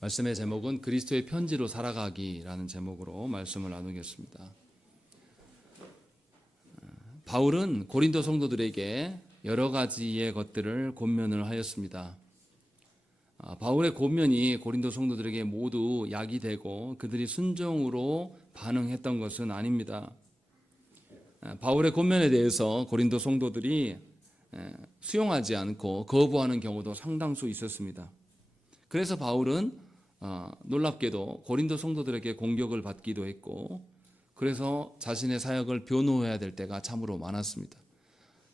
말씀의 제목은 그리스도의 편지로 살아가기라는 제목으로 말씀을 나누겠습니다. 바울은 고린도 성도들에게 여러 가지의 것들을 권면을 하였습니다. 바울의 권면이 고린도 성도들에게 모두 약이 되고 그들이 순종으로 반응했던 것은 아닙니다. 바울의 권면에 대해서 고린도 성도들이 수용하지 않고 거부하는 경우도 상당수 있었습니다. 그래서 바울은 놀랍게도 고린도 성도들에게 공격을 받기도 했고, 그래서 자신의 사역을 변호해야 될 때가 참으로 많았습니다.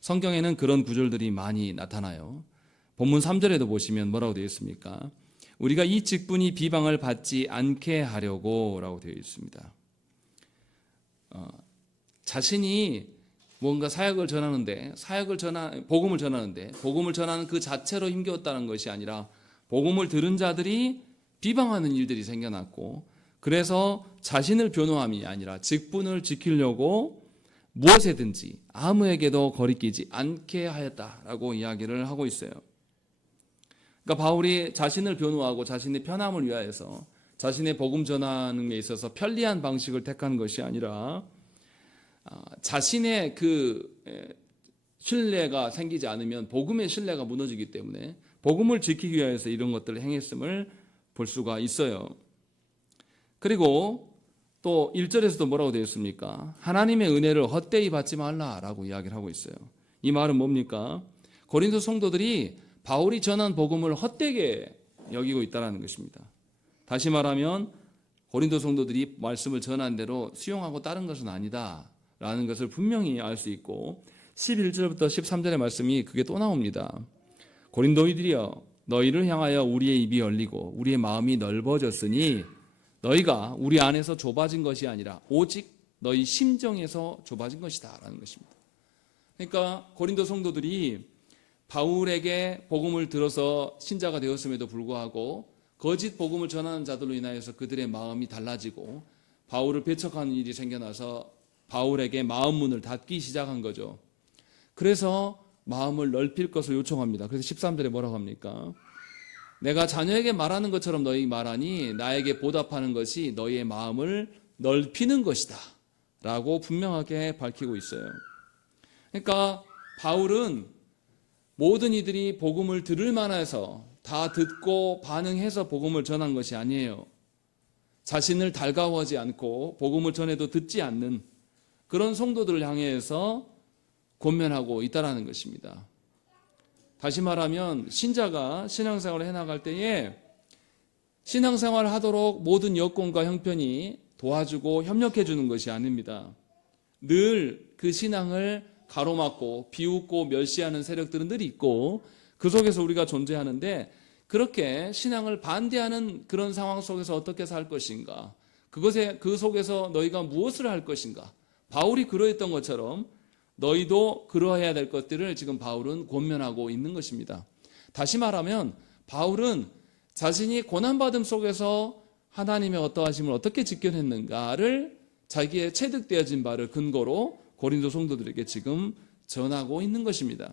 성경에는 그런 구절들이 많이 나타나요. 본문 3절에도 보시면 뭐라고 되어 있습니까? 우리가 이 직분이 비방을 받지 않게 하려고 라고 되어 있습니다. 자신이 뭔가 복음을 전하는 그 자체로 힘겨웠다는 것이 아니라 복음을 들은 자들이 비방하는 일들이 생겨났고, 그래서 자신을 변호함이 아니라 직분을 지키려고 무엇에든지 아무에게도 거리끼지 않게 하였다라고 이야기를 하고 있어요. 그러니까 바울이 자신을 변호하고 자신의 편함을 위하여서 자신의 복음 전하는 데 있어서 편리한 방식을 택한 것이 아니라 자신의 그 신뢰가 생기지 않으면 복음의 신뢰가 무너지기 때문에 복음을 지키기 위해서 이런 것들을 행했음을 볼 수가 있어요. 그리고 또 1절에서도 뭐라고 되어 있습니까? 하나님의 은혜를 헛되이 받지 말라라고 이야기를 하고 있어요. 이 말은 뭡니까? 고린도 성도들이 바울이 전한 복음을 헛되게 여기고 있다는 것입니다. 다시 말하면 고린도 성도들이 말씀을 전한 대로 수용하고 따른 것은 아니다라는 것을 분명히 알 수 있고, 11절부터 13절의 말씀이 그게 또 나옵니다. 고린도인들이여, 너희를 향하여 우리의 입이 열리고 우리의 마음이 넓어졌으니 너희가 우리 안에서 좁아진 것이 아니라 오직 너희 심정에서 좁아진 것이다 라는 것입니다. 그러니까 고린도 성도들이 바울에게 복음을 들어서 신자가 되었음에도 불구하고 거짓 복음을 전하는 자들로 인하여서 그들의 마음이 달라지고 바울을 배척하는 일이 생겨나서 바울에게 마음 문을 닫기 시작한 거죠. 그래서 마음을 넓힐 것을 요청합니다. 그래서 13절에 뭐라고 합니까? 내가 자녀에게 말하는 것처럼 너희 말하니 나에게 보답하는 것이 너희의 마음을 넓히는 것이다 라고 분명하게 밝히고 있어요. 그러니까 바울은 모든 이들이 복음을 들을 만해서 다 듣고 반응해서 복음을 전한 것이 아니에요. 자신을 달가워하지 않고 복음을 전해도 듣지 않는 그런 성도들을 향해서 권면하고 있다라는 것입니다. 다시 말하면 신자가 신앙생활을 해나갈 때에 신앙생활을 하도록 모든 여건과 형편이 도와주고 협력해 주는 것이 아닙니다. 늘 그 신앙을 가로막고 비웃고 멸시하는 세력들은 늘 있고 그 속에서 우리가 존재하는데, 그렇게 신앙을 반대하는 그런 상황 속에서 어떻게 살 것인가, 그 속에서 너희가 무엇을 할 것인가, 바울이 그러했던 것처럼 너희도 그러해야 될 것들을 지금 바울은 권면하고 있는 것입니다. 다시 말하면 바울은 자신이 고난받음 속에서 하나님의 어떠하심을 어떻게 지켜냈는가를 자기의 체득되어진 바를 근거로 고린도 성도들에게 지금 전하고 있는 것입니다.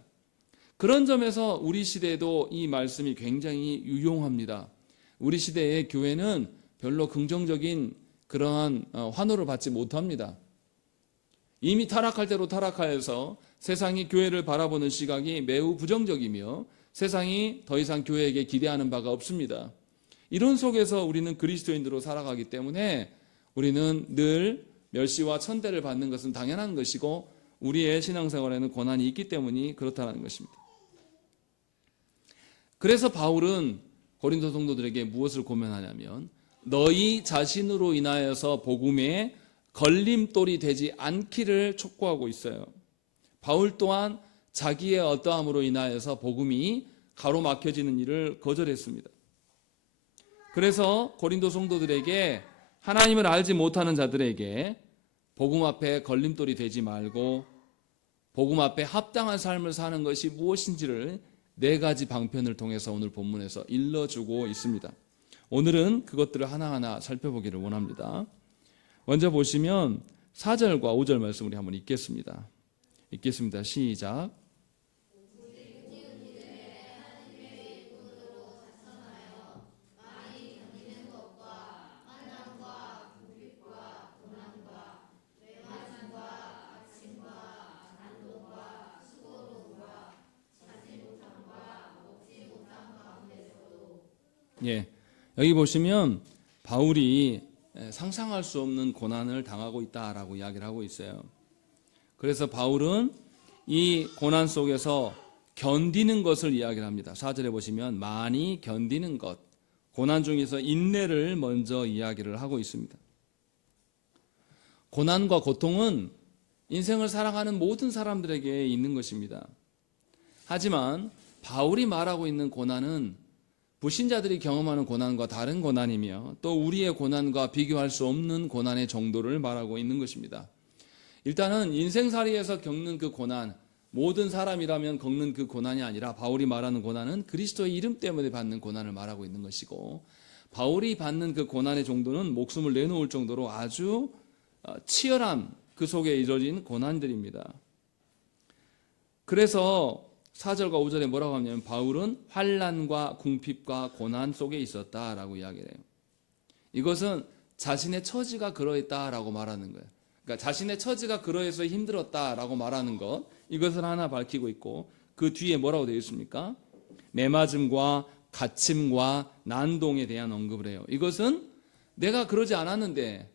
그런 점에서 우리 시대에도 이 말씀이 굉장히 유용합니다. 우리 시대의 교회는 별로 긍정적인 그러한 환호를 받지 못합니다. 이미 타락할 대로 타락하여서 세상이 교회를 바라보는 시각이 매우 부정적이며 세상이 더 이상 교회에게 기대하는 바가 없습니다. 이런 속에서 우리는 그리스도인으로 살아가기 때문에 우리는 늘 멸시와 천대를 받는 것은 당연한 것이고 우리의 신앙생활에는 고난이 있기 때문이 그렇다는 것입니다. 그래서 바울은 고린도 성도들에게 무엇을 권면하냐면 너희 자신으로 인하여서 복음에 걸림돌이 되지 않기를 촉구하고 있어요. 바울 또한 자기의 어떠함으로 인하여서 복음이 가로막혀지는 일을 거절했습니다. 그래서 고린도 성도들에게 하나님을 알지 못하는 자들에게 복음 앞에 걸림돌이 되지 말고 복음 앞에 합당한 삶을 사는 것이 무엇인지를 4가지 방편을 통해서 오늘 본문에서 일러주고 있습니다. 오늘은 그것들을 하나하나 살펴보기를 원합니다. 먼저 보시면 4절과 5절 말씀 우리 한번 읽겠습니다. 시작. 예, 여기 보시면 바울이 상상할 수 없는 고난을 당하고 있다라고 이야기를 하고 있어요. 그래서 바울은 이 고난 속에서 견디는 것을 이야기를 합니다. 4절에 보시면 많이 견디는 것, 고난 중에서 인내를 먼저 이야기를 하고 있습니다. 고난과 고통은 인생을 살아가는 모든 사람들에게 있는 것입니다. 하지만 바울이 말하고 있는 고난은 불신자들이 경험하는 고난과 다른 고난이며 또 우리의 고난과 비교할 수 없는 고난의 정도를 말하고 있는 것입니다. 일단은 인생살이에서 겪는 그 고난, 모든 사람이라면 겪는 그 고난이 아니라 바울이 말하는 고난은 그리스도의 이름 때문에 받는 고난을 말하고 있는 것이고, 바울이 받는 그 고난의 정도는 목숨을 내놓을 정도로 아주 치열한 그 속에 이뤄진 고난들입니다. 그래서 4절과 5절에 뭐라고 하냐면 바울은 환난과 궁핍과 고난 속에 있었다라고 이야기를 해요. 이것은 자신의 처지가 그러했다라고 말하는 거예요. 그러니까 자신의 처지가 그러해서 힘들었다라고 말하는 것, 이것을 하나 밝히고 있고, 그 뒤에 뭐라고 되어 있습니까? 매맞음과 갇힘과 난동에 대한 언급을 해요. 이것은 내가 그러지 않았는데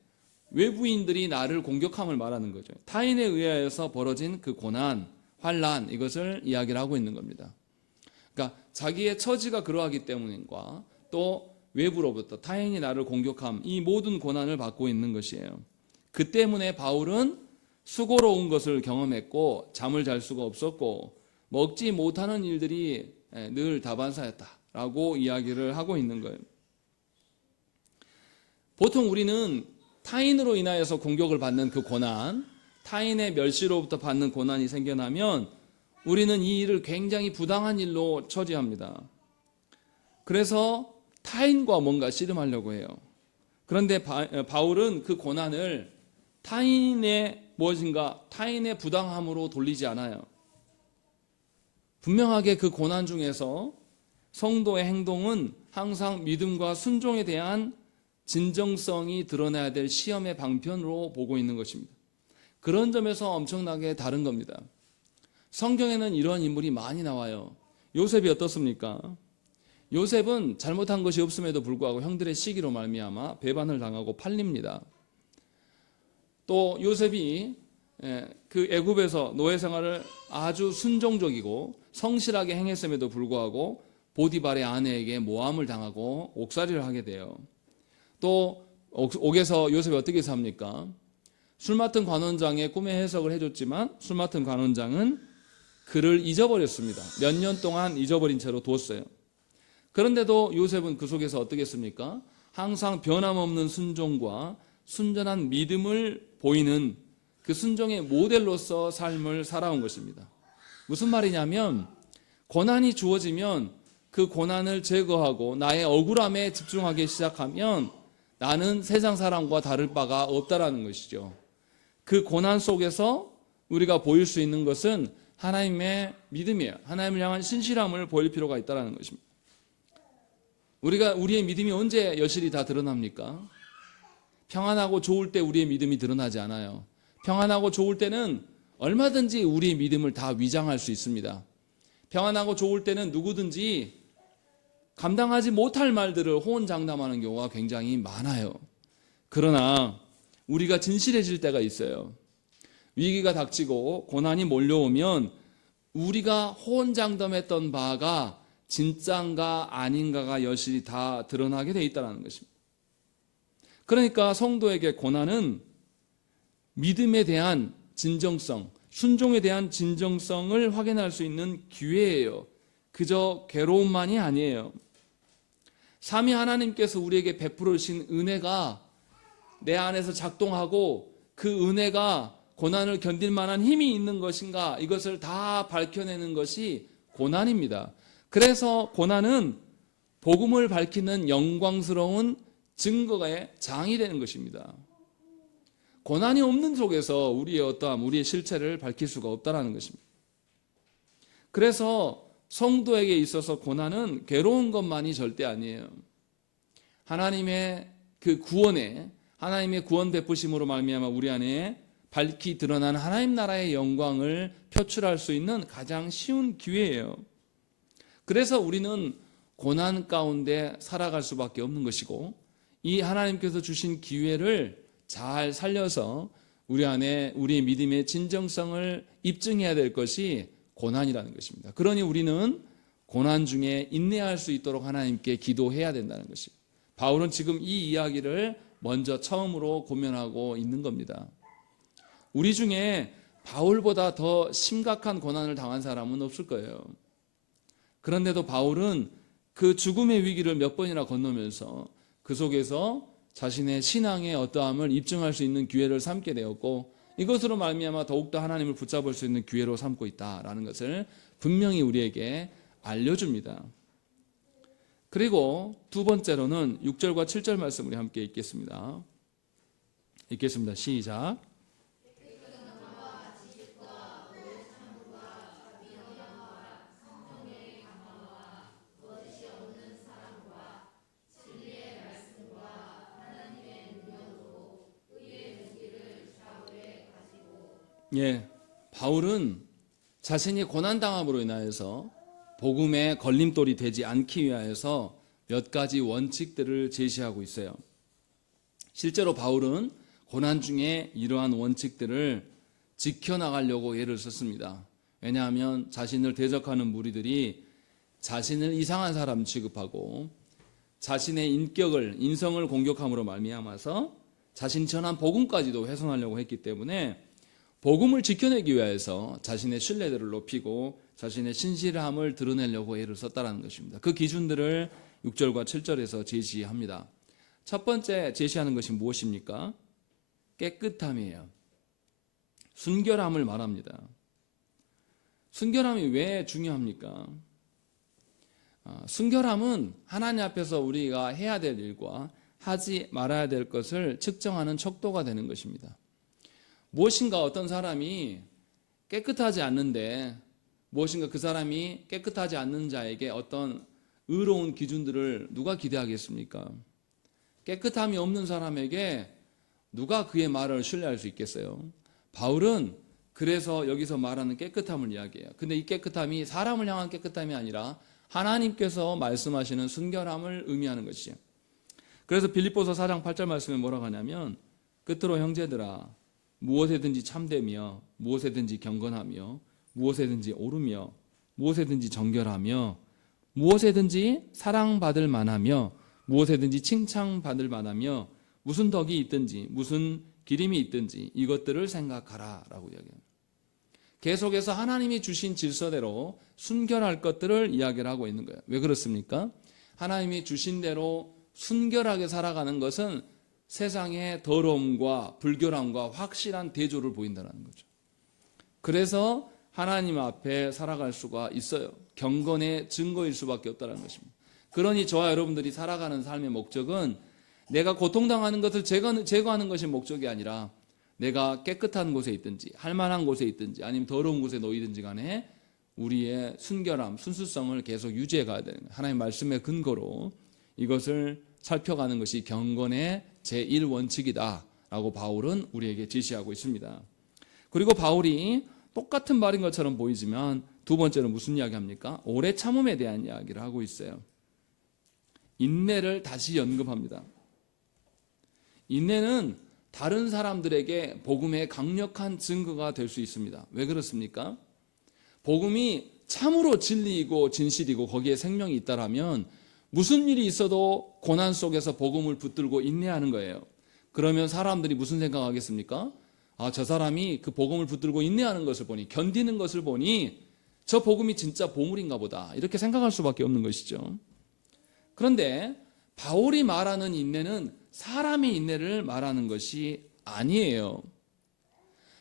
외부인들이 나를 공격함을 말하는 거죠. 타인에 의하여서 벌어진 그 고난, 환난, 이것을 이야기를 하고 있는 겁니다. 그러니까 자기의 처지가 그러하기 때문인가, 또 외부로부터 타인이 나를 공격함, 이 모든 고난을 받고 있는 것이에요. 그 때문에 바울은 수고로운 것을 경험했고 잠을 잘 수가 없었고 먹지 못하는 일들이 늘 다반사였다라고 이야기를 하고 있는 거예요. 보통 우리는 타인으로 인하여서 공격을 받는 그 고난, 타인의 멸시로부터 받는 고난이 생겨나면 우리는 이 일을 굉장히 부당한 일로 처리합니다. 그래서 타인과 뭔가 씨름하려고 해요. 그런데 바울은 그 고난을 타인의 무엇인가, 타인의 부당함으로 돌리지 않아요. 분명하게 그 고난 중에서 성도의 행동은 항상 믿음과 순종에 대한 진정성이 드러나야 될 시험의 방편으로 보고 있는 것입니다. 그런 점에서 엄청나게 다른 겁니다. 성경에는 이러한 인물이 많이 나와요. 요셉이 어떻습니까? 요셉은 잘못한 것이 없음에도 불구하고 형들의 시기로 말미암아 배반을 당하고 팔립니다. 또 요셉이 그 애굽에서 노예 생활을 아주 순종적이고 성실하게 행했음에도 불구하고 보디발의 아내에게 모함을 당하고 옥살이를 하게 돼요. 또 옥에서 요셉이 어떻게 삽니까? 술 맡은 관원장의 꿈의 해석을 해줬지만 술 맡은 관원장은 그를 잊어버렸습니다. 몇 년 동안 잊어버린 채로 두었어요. 그런데도 요셉은 그 속에서 어떻게 했습니까? 항상 변함없는 순종과 순전한 믿음을 보이는 그 순종의 모델로서 삶을 살아온 것입니다. 무슨 말이냐면 고난이 주어지면 그 고난을 제거하고 나의 억울함에 집중하기 시작하면 나는 세상 사람과 다를 바가 없다라는 것이죠. 그 고난 속에서 우리가 보일 수 있는 것은 하나님의 믿음이에요. 하나님을 향한 신실함을 보일 필요가 있다는 것입니다. 우리의 믿음이 언제 여실히 다 드러납니까? 평안하고 좋을 때 우리의 믿음이 드러나지 않아요. 평안하고 좋을 때는 얼마든지 우리의 믿음을 다 위장할 수 있습니다. 평안하고 좋을 때는 누구든지 감당하지 못할 말들을 호언장담하는 경우가 굉장히 많아요. 그러나 우리가 진실해질 때가 있어요. 위기가 닥치고 고난이 몰려오면 우리가 호언장담했던 바가 진짜인가 아닌가가 여실히 다 드러나게 돼 있다는 것입니다. 그러니까 성도에게 고난은 믿음에 대한 진정성, 순종에 대한 진정성을 확인할 수 있는 기회예요. 그저 괴로움만이 아니에요. 삼위 하나님께서 우리에게 베풀으신 은혜가 내 안에서 작동하고 그 은혜가 고난을 견딜 만한 힘이 있는 것인가, 이것을 다 밝혀내는 것이 고난입니다. 그래서 고난은 복음을 밝히는 영광스러운 증거의 장이 되는 것입니다. 고난이 없는 속에서 우리의 어떠함, 우리의 실체를 밝힐 수가 없다는 것입니다. 그래서 성도에게 있어서 고난은 괴로운 것만이 절대 아니에요. 하나님의 그 구원에, 하나님의 구원 베푸심으로 말미암아 우리 안에 밝히 드러난 하나님 나라의 영광을 표출할 수 있는 가장 쉬운 기회예요. 그래서 우리는 고난 가운데 살아갈 수밖에 없는 것이고, 이 하나님께서 주신 기회를 잘 살려서 우리 안에 우리의 믿음의 진정성을 입증해야 될 것이 고난이라는 것입니다. 그러니 우리는 고난 중에 인내할 수 있도록 하나님께 기도해야 된다는 것입니다. 바울은 지금 이 이야기를 먼저 처음으로 고면하고 있는 겁니다. 우리 중에 바울보다 더 심각한 고난을 당한 사람은 없을 거예요. 그런데도 바울은 그 죽음의 위기를 몇 번이나 건너면서 그 속에서 자신의 신앙의 어떠함을 입증할 수 있는 기회를 삼게 되었고, 이것으로 말미암아 더욱더 하나님을 붙잡을 수 있는 기회로 삼고 있다라는 것을 분명히 우리에게 알려줍니다. 그리고 두 번째로는 6절과 7절 말씀 우리 함께 읽겠습니다. 시작. 바울은 자신이 고난당함으로 인하여서 복음의 걸림돌이 되지 않기 위하여서 몇 가지 원칙들을 제시하고 있어요. 실제로 바울은 고난 중에 이러한 원칙들을 지켜나가려고 애를 썼습니다. 왜냐하면 자신을 대적하는 무리들이 자신을 이상한 사람 취급하고 자신의 인성을 공격함으로 말미암아서 자신 전한 복음까지도 훼손하려고 했기 때문에 복음을 지켜내기 위해서 자신의 신뢰도를 높이고 자신의 신실함을 드러내려고 애를 썼다는 것입니다. 그 기준들을 6절과 7절에서 제시합니다. 첫 번째 제시하는 것이 무엇입니까? 깨끗함이에요. 순결함을 말합니다. 순결함이 왜 중요합니까? 순결함은 하나님 앞에서 우리가 해야 될 일과 하지 말아야 될 것을 측정하는 척도가 되는 것입니다. 무엇인가 어떤 사람이 깨끗하지 않는데 무엇인가 그 사람이 깨끗하지 않는 자에게 어떤 의로운 기준들을 누가 기대하겠습니까? 깨끗함이 없는 사람에게 누가 그의 말을 신뢰할 수 있겠어요? 바울은 그래서 여기서 말하는 깨끗함을 이야기해요. 근데 이 깨끗함이 사람을 향한 깨끗함이 아니라 하나님께서 말씀하시는 순결함을 의미하는 것이에요. 그래서 빌립보서 4장 8절 말씀에 뭐라고 하냐면, 끝으로 형제들아 무엇에든지 참되며 무엇에든지 경건하며 무엇에든지 옳으며 무엇에든지 정결하며 무엇에든지 사랑받을 만하며 무엇에든지 칭찬받을 만하며 무슨 덕이 있든지 무슨 기림이 있든지 이것들을 생각하라 라고 이야기합니다. 계속해서 하나님이 주신 질서대로 순결할 것들을 이야기를 하고 있는 거예요. 왜 그렇습니까? 하나님이 주신 대로 순결하게 살아가는 것은 세상의 더러움과 불결함과 확실한 대조를 보인다는 거죠. 그래서 하나님 앞에 살아갈 수가 있어요. 경건의 증거일 수밖에 없다는 것입니다. 그러니 저와 여러분들이 살아가는 삶의 목적은 내가 고통당하는 것을 제거하는 것이 목적이 아니라 내가 깨끗한 곳에 있든지 할만한 곳에 있든지 아니면 더러운 곳에 놓이든지 간에 우리의 순결함, 순수성을 계속 유지해 가야 되는 거예요. 하나님 말씀의 근거로 이것을 살펴가는 것이 경건의 제1원칙이다라고 바울은 우리에게 제시하고 있습니다. 그리고 바울이 똑같은 말인 것처럼 보이지만 두 번째는 무슨 이야기합니까? 오래 참음에 대한 이야기를 하고 있어요. 인내를 다시 언급합니다. 인내는 다른 사람들에게 복음의 강력한 증거가 될 수 있습니다. 왜 그렇습니까? 복음이 참으로 진리이고 진실이고 거기에 생명이 있다라면 무슨 일이 있어도 고난 속에서 복음을 붙들고 인내하는 거예요. 그러면 사람들이 무슨 생각하겠습니까? 저 사람이 그 복음을 붙들고 인내하는 것을 보니, 견디는 것을 보니 저 복음이 진짜 보물인가 보다 이렇게 생각할 수밖에 없는 것이죠. 그런데 바울이 말하는 인내는 사람의 인내를 말하는 것이 아니에요.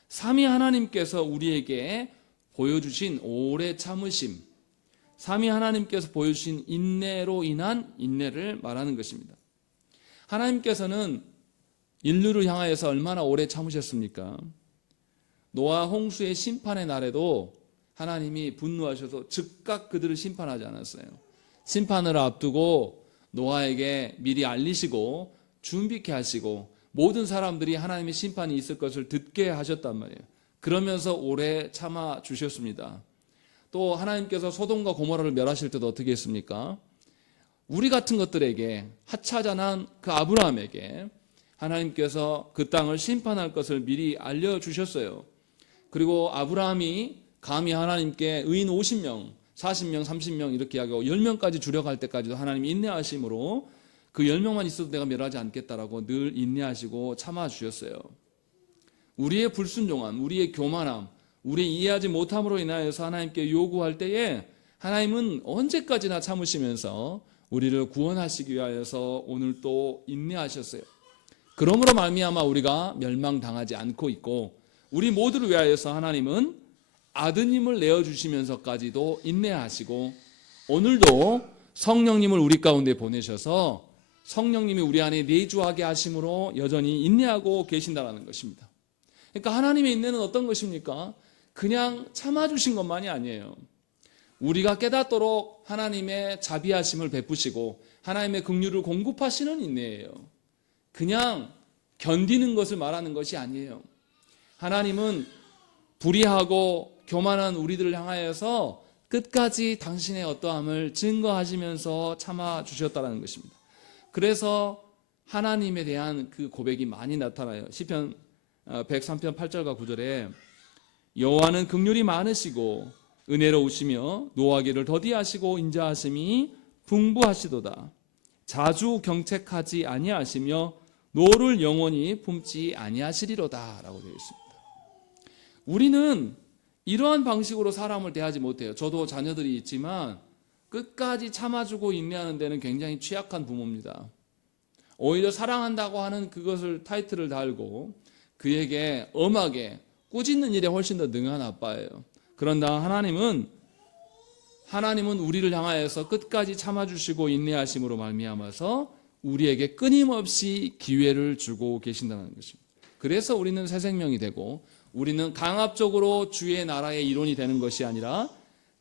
삼위 하나님께서 우리에게 보여주신 오래 참으심, 삼위 하나님께서 보여주신 인내로 인한 인내를 말하는 것입니다. 하나님께서는 인류를 향하여서 얼마나 오래 참으셨습니까? 노아 홍수의 심판의 날에도 하나님이 분노하셔서 즉각 그들을 심판하지 않았어요. 심판을 앞두고 노아에게 미리 알리시고 준비케 하시고 모든 사람들이 하나님의 심판이 있을 것을 듣게 하셨단 말이에요. 그러면서 오래 참아 주셨습니다. 또 하나님께서 소돔과 고모라를 멸하실 때도 어떻게 했습니까? 우리 같은 것들에게, 하찮은 그 아브라함에게 하나님께서 그 땅을 심판할 것을 미리 알려주셨어요. 그리고 아브라함이 감히 하나님께 의인 50명, 40명, 30명 이렇게 하고 10명까지 줄여갈 때까지도 하나님이 인내하심으로 그 10명만 있어도 내가 멸하지 않겠다라고 늘 인내하시고 참아주셨어요. 우리의 불순종함, 우리의 교만함, 우리의 이해하지 못함으로 인하여서 하나님께 요구할 때에 하나님은 언제까지나 참으시면서 우리를 구원하시기 위하여서 오늘 또 인내하셨어요. 그러므로 말미암아 우리가 멸망당하지 않고 있고, 우리 모두를 위하여서 하나님은 아드님을 내어주시면서까지도 인내하시고, 오늘도 성령님을 우리 가운데 보내셔서 성령님이 우리 안에 내주하게 하심으로 여전히 인내하고 계신다는 것입니다. 그러니까 하나님의 인내는 어떤 것입니까? 그냥 참아주신 것만이 아니에요. 우리가 깨닫도록 하나님의 자비하심을 베푸시고 하나님의 긍휼을 공급하시는 인내예요. 그냥 견디는 것을 말하는 것이 아니에요. 하나님은 불의하고 교만한 우리들을 향하여서 끝까지 당신의 어떠함을 증거하시면서 참아주셨다는 것입니다. 그래서 하나님에 대한 그 고백이 많이 나타나요. 시편 103편 8절과 9절에 여호와는 긍휼이 많으시고 은혜로우시며 노하기를 더디하시고 인자하심이 풍부하시도다. 자주 경책하지 아니하시며 노를 영원히 품지 아니하시리로다 라고 되어 있습니다. 우리는 이러한 방식으로 사람을 대하지 못해요. 저도 자녀들이 있지만 끝까지 참아주고 인내하는 데는 굉장히 취약한 부모입니다. 오히려 사랑한다고 하는 그것을 타이틀을 달고 그에게 엄하게 꾸짖는 일에 훨씬 더 능한 아빠예요. 그런다 하나님은 우리를 향하여서 끝까지 참아주시고 인내하심으로 말미암아서 우리에게 끊임없이 기회를 주고 계신다는 것입니다. 그래서 우리는 새 생명이 되고 우리는 강압적으로 주의 나라의 일원이 되는 것이 아니라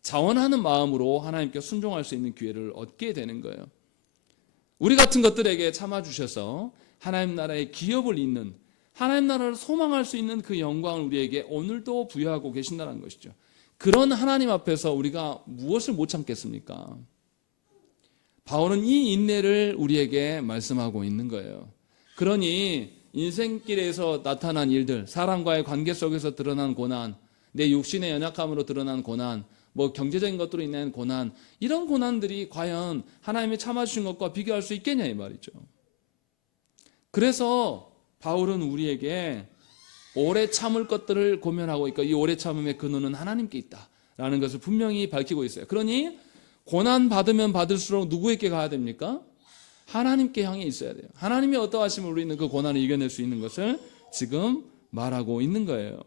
자원하는 마음으로 하나님께 순종할 수 있는 기회를 얻게 되는 거예요. 우리 같은 것들에게 참아주셔서 하나님 나라의 기업을 잇는, 하나님 나라를 소망할 수 있는 그 영광을 우리에게 오늘도 부여하고 계신다는 것이죠. 그런 하나님 앞에서 우리가 무엇을 못 참겠습니까? 바울은 이 인내를 우리에게 말씀하고 있는 거예요. 그러니 인생길에서 나타난 일들, 사람과의 관계 속에서 드러난 고난, 내 육신의 연약함으로 드러난 고난, 경제적인 것들로 인한 고난, 이런 고난들이 과연 하나님이 참아주신 것과 비교할 수 있겠냐 이 말이죠. 그래서 바울은 우리에게 오래 참을 것들을 고면하고 있고 이 오래 참음의 근원은 하나님께 있다라는 것을 분명히 밝히고 있어요. 그러니 고난 받으면 받을수록 누구에게 가야 됩니까? 하나님께 향해 있어야 돼요. 하나님이 어떠하심을 우리는 그 고난을 이겨낼 수 있는 것을 지금 말하고 있는 거예요.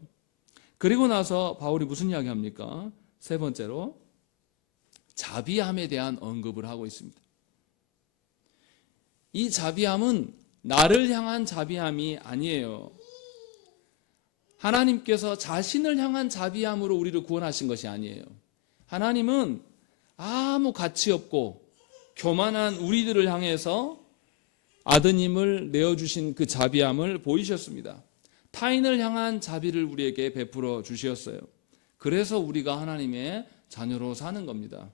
그리고 나서 바울이 무슨 이야기 합니까? 세 번째로 자비함에 대한 언급을 하고 있습니다. 이 자비함은 나를 향한 자비함이 아니에요. 하나님께서 자신을 향한 자비함으로 우리를 구원하신 것이 아니에요. 하나님은 아무 가치 없고 교만한 우리들을 향해서 아드님을 내어주신 그 자비함을 보이셨습니다. 타인을 향한 자비를 우리에게 베풀어 주셨어요. 그래서 우리가 하나님의 자녀로 사는 겁니다.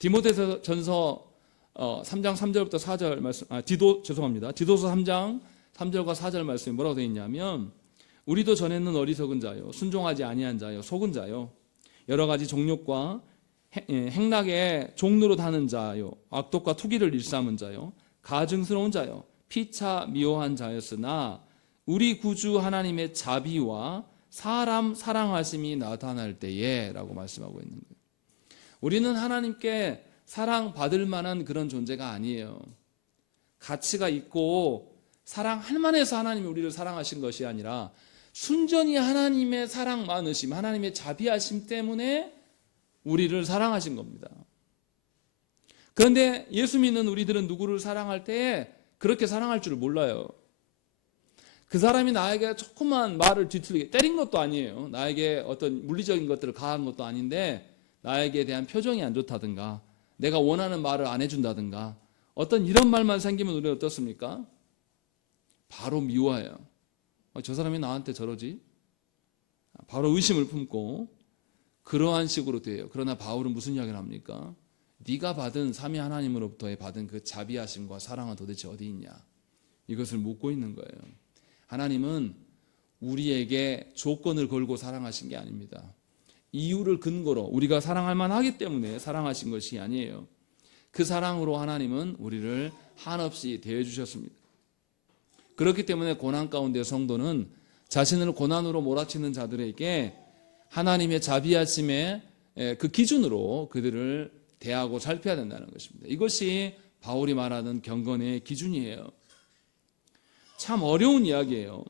디모데전서 3장 3절부터 4절 말씀, 디도서 3장 3절과 4절 말씀이 뭐라고 되어 있냐면 우리도 전에는 어리석은 자요, 순종하지 아니한 자요, 속은 자요, 여러 가지 종욕과 행락의 종로로 다는 자요, 악독과 투기를 일삼은 자요, 가증스러운 자요, 피차 미워한 자였으나 우리 구주 하나님의 자비와 사람 사랑하심이 나타날 때에 라고 말씀하고 있는 거예요. 우리는 하나님께 사랑받을 만한 그런 존재가 아니에요. 가치가 있고 사랑할 만해서 하나님이 우리를 사랑하신 것이 아니라 순전히 하나님의 사랑 많으심, 하나님의 자비하심 때문에 우리를 사랑하신 겁니다. 그런데 예수 믿는 우리들은 누구를 사랑할 때 그렇게 사랑할 줄 몰라요. 그 사람이 나에게 조그만 말을 뒤틀리게 때린 것도 아니에요. 나에게 어떤 물리적인 것들을 가한 것도 아닌데 나에게 대한 표정이 안 좋다든가 내가 원하는 말을 안 해준다든가 어떤 이런 말만 생기면 우리는 어떻습니까? 바로 미워해요. 저 사람이 나한테 저러지? 바로 의심을 품고 그러한 식으로 돼요. 그러나 바울은 무슨 이야기를 합니까? 네가 받은 삼위 하나님으로부터의 받은 그 자비하심과 사랑은 도대체 어디 있냐? 이것을 묻고 있는 거예요. 하나님은 우리에게 조건을 걸고 사랑하신 게 아닙니다. 이유를 근거로 우리가 사랑할 만하기 때문에 사랑하신 것이 아니에요. 그 사랑으로 하나님은 우리를 한없이 대해주셨습니다. 그렇기 때문에 고난 가운데 성도는 자신을 고난으로 몰아치는 자들에게 하나님의 자비하심의 그 기준으로 그들을 대하고 살펴야 된다는 것입니다. 이것이 바울이 말하는 경건의 기준이에요. 참 어려운 이야기예요.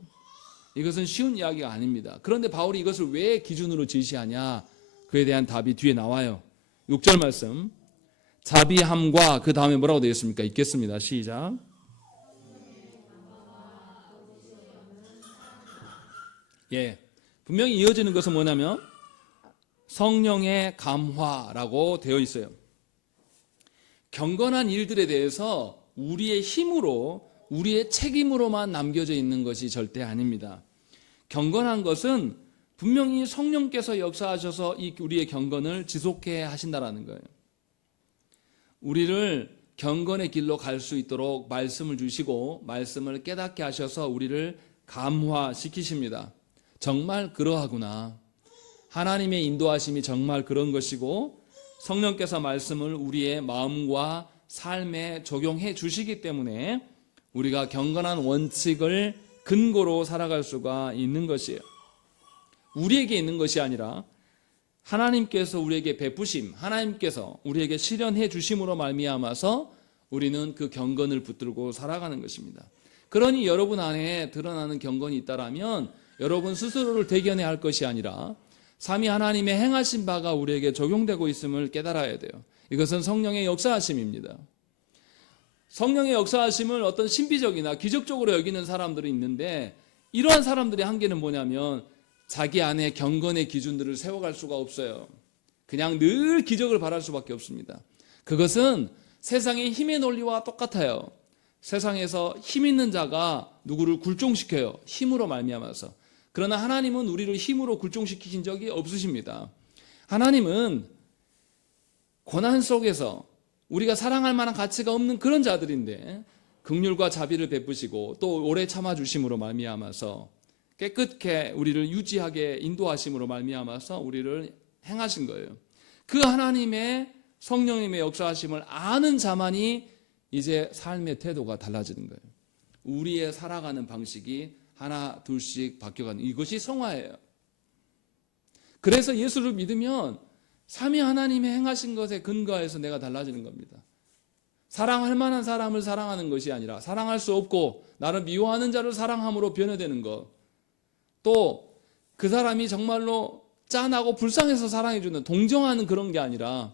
이것은 쉬운 이야기가 아닙니다. 그런데 바울이 이것을 왜 기준으로 제시하냐? 그에 대한 답이 뒤에 나와요. 6절 말씀. 자비함과 그 다음에 뭐라고 되어 있습니까? 읽겠습니다. 시작. 분명히 이어지는 것은 뭐냐면 성령의 감화라고 되어 있어요. 경건한 일들에 대해서 우리의 힘으로, 우리의 책임으로만 남겨져 있는 것이 절대 아닙니다. 경건한 것은 분명히 성령께서 역사하셔서 우리의 경건을 지속해 하신다라는 거예요. 우리를 경건의 길로 갈 수 있도록 말씀을 주시고 말씀을 깨닫게 하셔서 우리를 감화시키십니다. 정말 그러하구나. 하나님의 인도하심이 정말 그런 것이고 성령께서 말씀을 우리의 마음과 삶에 적용해 주시기 때문에 우리가 경건한 원칙을 근거로 살아갈 수가 있는 것이에요. 우리에게 있는 것이 아니라 하나님께서 우리에게 베푸심, 하나님께서 우리에게 실현해 주심으로 말미암아서 우리는 그 경건을 붙들고 살아가는 것입니다. 그러니 여러분 안에 드러나는 경건이 있다라면 여러분 스스로를 대견해야 할 것이 아니라 삼위 하나님의 행하신 바가 우리에게 적용되고 있음을 깨달아야 돼요. 이것은 성령의 역사하심입니다. 성령의 역사하심을 어떤 신비적이나 기적적으로 여기는 사람들이 있는데 이러한 사람들의 한계는 뭐냐면 자기 안에 경건의 기준들을 세워갈 수가 없어요. 그냥 늘 기적을 바랄 수밖에 없습니다. 그것은 세상의 힘의 논리와 똑같아요. 세상에서 힘 있는 자가 누구를 굴종시켜요. 힘으로 말미암아서. 그러나 하나님은 우리를 힘으로 굴종시키신 적이 없으십니다. 하나님은 고난 속에서 우리가 사랑할 만한 가치가 없는 그런 자들인데 긍휼과 자비를 베푸시고 또 오래 참아주심으로 말미암아서 깨끗게 우리를 유지하게 인도하심으로 말미암아서 우리를 행하신 거예요. 그 하나님의 성령님의 역사하심을 아는 자만이 이제 삶의 태도가 달라지는 거예요. 우리의 살아가는 방식이 하나 둘씩 바뀌어가는 이것이 성화예요. 그래서 예수를 믿으면 삼위 하나님의 행하신 것에 근거해서 내가 달라지는 겁니다. 사랑할 만한 사람을 사랑하는 것이 아니라 사랑할 수 없고 나를 미워하는 자를 사랑함으로 변화되는 것. 또 그 사람이 정말로 짠하고 불쌍해서 사랑해주는 동정하는 그런 게 아니라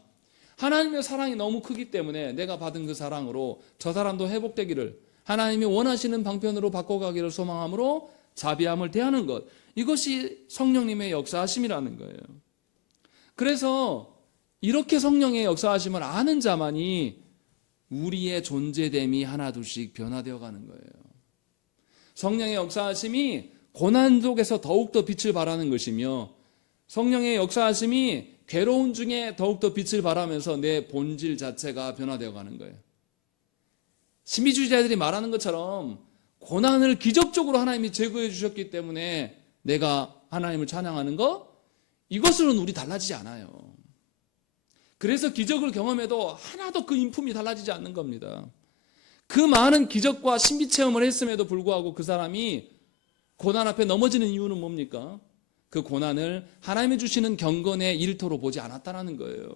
하나님의 사랑이 너무 크기 때문에 내가 받은 그 사랑으로 저 사람도 회복되기를 하나님이 원하시는 방편으로 바꿔가기를 소망함으로 자비함을 대하는 것. 이것이 성령님의 역사하심이라는 거예요. 그래서 이렇게 성령의 역사하심을 아는 자만이 우리의 존재됨이 하나둘씩 변화되어 가는 거예요. 성령의 역사하심이 고난 속에서 더욱더 빛을 발하는 것이며 성령의 역사하심이 괴로운 중에 더욱더 빛을 발하면서 내 본질 자체가 변화되어 가는 거예요. 신비주의자들이 말하는 것처럼 고난을 기적적으로 하나님이 제거해 주셨기 때문에 내가 하나님을 찬양하는 것, 이것으로는 우리 달라지지 않아요. 그래서 기적을 경험해도 하나도 그 인품이 달라지지 않는 겁니다. 그 많은 기적과 신비 체험을 했음에도 불구하고 그 사람이 고난 앞에 넘어지는 이유는 뭡니까? 그 고난을 하나님이 주시는 경건의 일터로 보지 않았다는 거예요.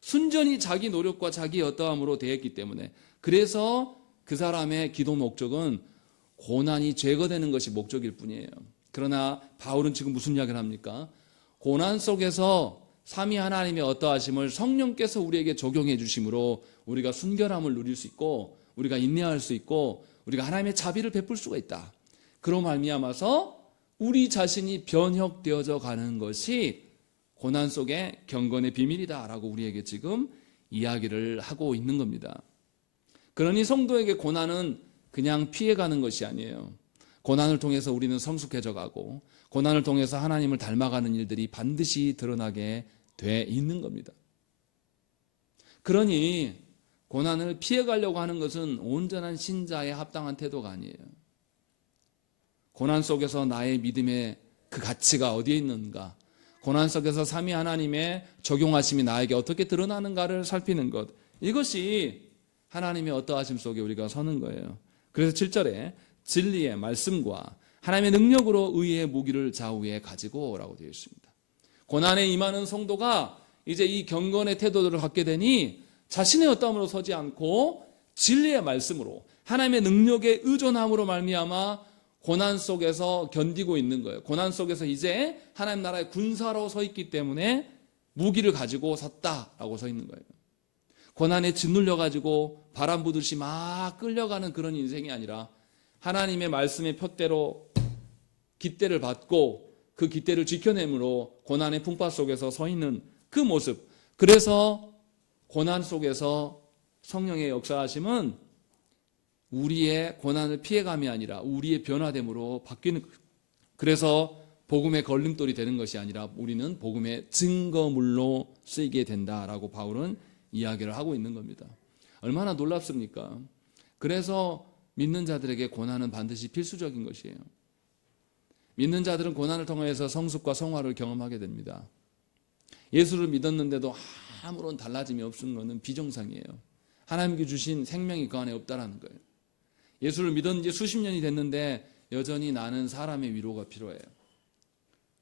순전히 자기 노력과 자기 어떠함으로 대했기 때문에. 그래서 그 사람의 기도 목적은 고난이 제거되는 것이 목적일 뿐이에요. 그러나 바울은 지금 무슨 이야기를 합니까? 고난 속에서 삼위 하나님의 어떠하심을 성령께서 우리에게 적용해 주심으로 우리가 순결함을 누릴 수 있고 우리가 인내할 수 있고 우리가 하나님의 자비를 베풀 수가 있다. 그로 말미암아서 우리 자신이 변혁되어져 가는 것이 고난 속의 경건의 비밀이다라고 우리에게 지금 이야기를 하고 있는 겁니다. 그러니 성도에게 고난은 그냥 피해가는 것이 아니에요. 고난을 통해서 우리는 성숙해져 가고 고난을 통해서 하나님을 닮아가는 일들이 반드시 드러나게 돼 있는 겁니다. 그러니 고난을 피해가려고 하는 것은 온전한 신자의 합당한 태도가 아니에요. 고난 속에서 나의 믿음의 그 가치가 어디에 있는가, 고난 속에서 삼위 하나님의 적용하심이 나에게 어떻게 드러나는가를 살피는 것, 이것이 하나님의 어떠하심 속에 우리가 서는 거예요. 그래서 7절에 진리의 말씀과 하나님의 능력으로 의의 무기를 좌우에 가지고 라고 되어 있습니다. 고난에 임하는 성도가 이제 이 경건의 태도들을 갖게 되니 자신의 어떠함으로 서지 않고 진리의 말씀으로 하나님의 능력에 의존함으로 말미암아 고난 속에서 견디고 있는 거예요. 고난 속에서 이제 하나님 나라의 군사로 서 있기 때문에 무기를 가지고 섰다라고 서 있는 거예요. 고난에 짓눌려 가지고 바람 부듯이 막 끌려가는 그런 인생이 아니라 하나님의 말씀의 표대로 깃대를 받고 그 깃대를 지켜내므로 고난의 풍파 속에서 서 있는 그 모습. 그래서 고난 속에서 성령의 역사하심은 우리의 고난을 피해감이 아니라 우리의 변화됨으로 바뀌는 거예요. 그래서 복음의 걸림돌이 되는 것이 아니라 우리는 복음의 증거물로 쓰이게 된다라고 바울은 이야기를 하고 있는 겁니다. 얼마나 놀랍습니까? 그래서 믿는 자들에게 고난은 반드시 필수적인 것이에요. 믿는 자들은 고난을 통해서 성숙과 성화를 경험하게 됩니다. 예수를 믿었는데도 아무런 달라짐이 없는 것은 비정상이에요. 하나님께 주신 생명이 그 안에 없다라는 거예요. 예수를 믿은 지 수십 년이 됐는데 여전히 나는 사람의 위로가 필요해요.